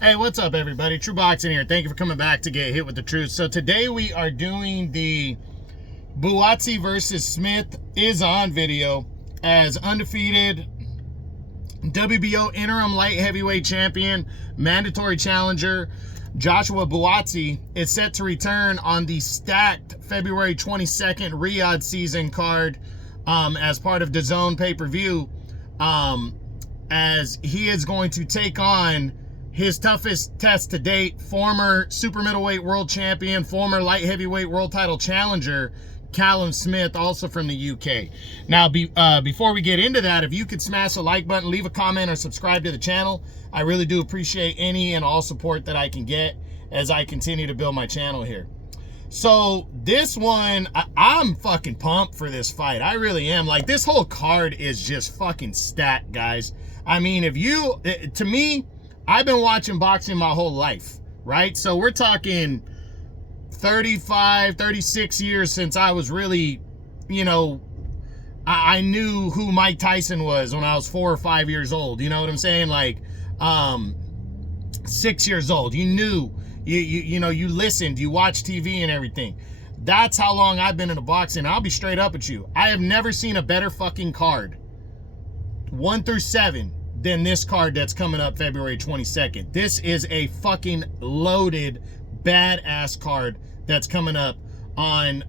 Hey, what's up, everybody? True Boxing here. Thank you for coming back to get hit with the truth. So today we are doing the Buatsi versus Smith is on video as undefeated WBO interim light heavyweight champion, mandatory challenger Joshua Buatsi is set to return on the stacked February 22nd Riyadh season card as part of DAZN pay-per-view, as he is going to take on his toughest test to date, former super middleweight world champion, former light heavyweight world title challenger, Callum Smith, also from the UK. Now, before we get into that, if you could smash the like button, leave a comment, or subscribe to the channel, I really do appreciate any and all support that I can get as I continue to build my channel here. So this one, I'm fucking pumped for this fight. I really am. Like, this whole card is just fucking stacked, guys. I mean, to me, I've been watching boxing my whole life, right? So we're talking 35, 36 years since I was really, I knew who Mike Tyson was when I was 4 or 5 years old. You know what I'm saying? Like, 6 years old. You knew, you listened, you watched TV and everything. That's how long I've been into boxing. I'll be straight up with you. I have never seen a better fucking card, 1 through 7, than this card that's coming up February 22nd. This is a fucking loaded, badass card that's coming up on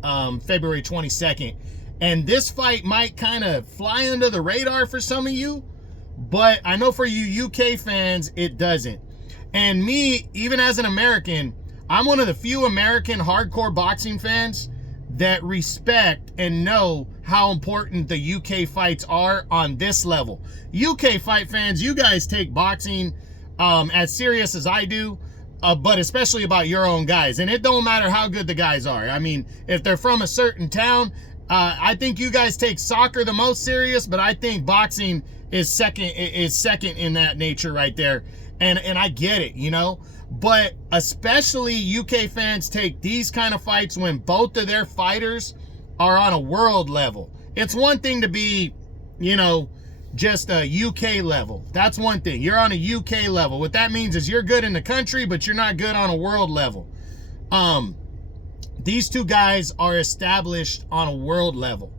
February 22nd. And this fight might kind of fly under the radar for some of you, but I know for you UK fans, it doesn't. And me, even as an American, I'm one of the few American hardcore boxing fans that respect and know how important the UK fights are on this level. UK fight fans, you guys take boxing as serious as I do, but especially about your own guys. And it don't matter how good the guys are. I mean, if they're from a certain town, I think you guys take soccer the most serious, but I think boxing is second in that nature right there. And I get it, But especially UK fans take these kind of fights when both of their fighters are on a world level. It's one thing to be, just a UK level. That's one thing. You're on a UK level. What that means is you're good in the country, but you're not good on a world level. These two guys are established on a world level.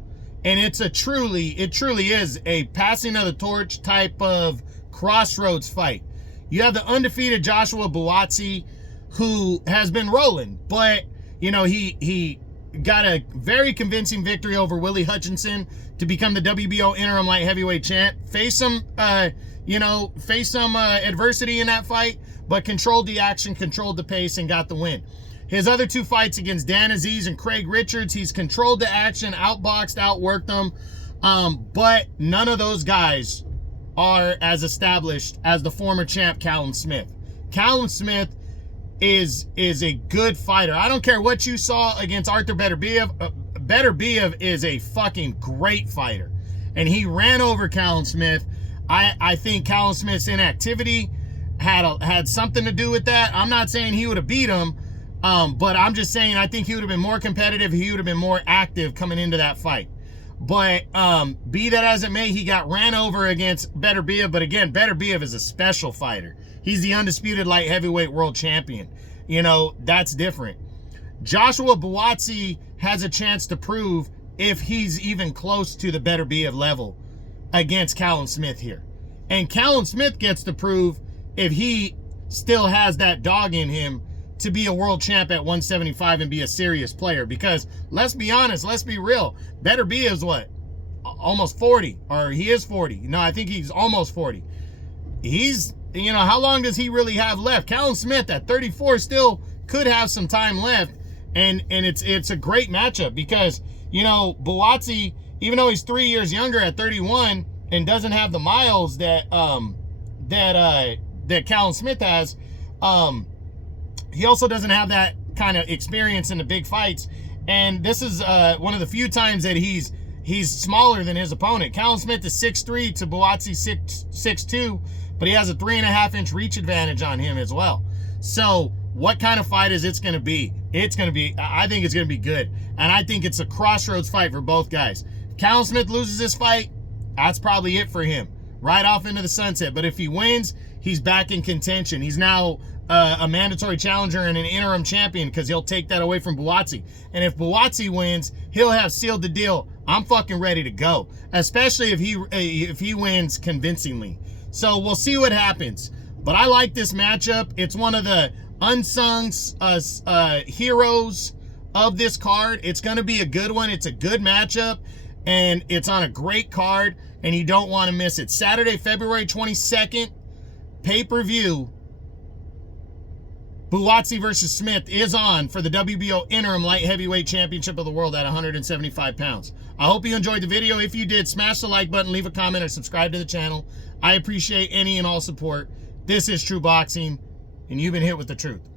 And it truly is a passing of the torch type of crossroads fight. You have the undefeated Joshua Buatsi, who has been rolling, but he got a very convincing victory over Willie Hutchinson to become the WBO interim light heavyweight champ. Faced some adversity in that fight, but controlled the action, controlled the pace, and got the win. His other two fights against Dan Aziz and Craig Richards, he's controlled the action, outboxed, outworked them, but none of those guys are as established as the former champ Callum Smith. Callum Smith is a good fighter. I don't care what you saw against Arthur Beterbiev. Beterbiev is a fucking great fighter, and he ran over Callum Smith. I think Callum Smith's inactivity had something to do with that. I'm not saying he would have beat him, but I'm just saying I think he would have been more competitive. He would have been more active coming into that fight. But be that as it may, he got ran over against Beterbiev. But again, Beterbiev is a special fighter. He's the undisputed light heavyweight world champion. That's different. Joshua Buatsi has a chance to prove if he's even close to the Beterbiev level against Callum Smith here. And Callum Smith gets to prove if he still has that dog in him to be a world champ at 175 and be a serious player. Because let's be honest, let's be real. Beterbiev's what? Almost 40, or he is 40. No, I think he's almost 40. He's, how long does he really have left? Callum Smith at 34 still could have some time left. And it's a great matchup because, Buatsi, even though he's 3 years younger at 31 and doesn't have the miles that Callum Smith has, he also doesn't have that kind of experience in the big fights. And this is one of the few times that he's smaller than his opponent. Callum Smith is 6'3" to Buatsi 6'2", but he has a 3.5-inch reach advantage on him as well. So what kind of fight is it going to be? I think it's going to be good. And I think it's a crossroads fight for both guys. If Callum Smith loses this fight, that's probably it for him. Right off into the sunset. But if he wins, he's back in contention. He's now a mandatory challenger and an interim champion because he'll take that away from Buatsi. And if Buatsi wins, he'll have sealed the deal. I'm fucking ready to go, especially if he wins convincingly. So we'll see what happens. But I like this matchup. It's one of the unsung heroes of this card. It's going to be a good one. It's a good matchup, and it's on a great card, and you don't want to miss it. Saturday, February 22nd, pay-per-view. Buatsi versus Smith is on for the WBO Interim Light Heavyweight Championship of the World at 175 pounds. I hope you enjoyed the video. If you did, smash the like button, leave a comment, or subscribe to the channel. I appreciate any and all support. This is True Boxing, and you've been hit with the truth.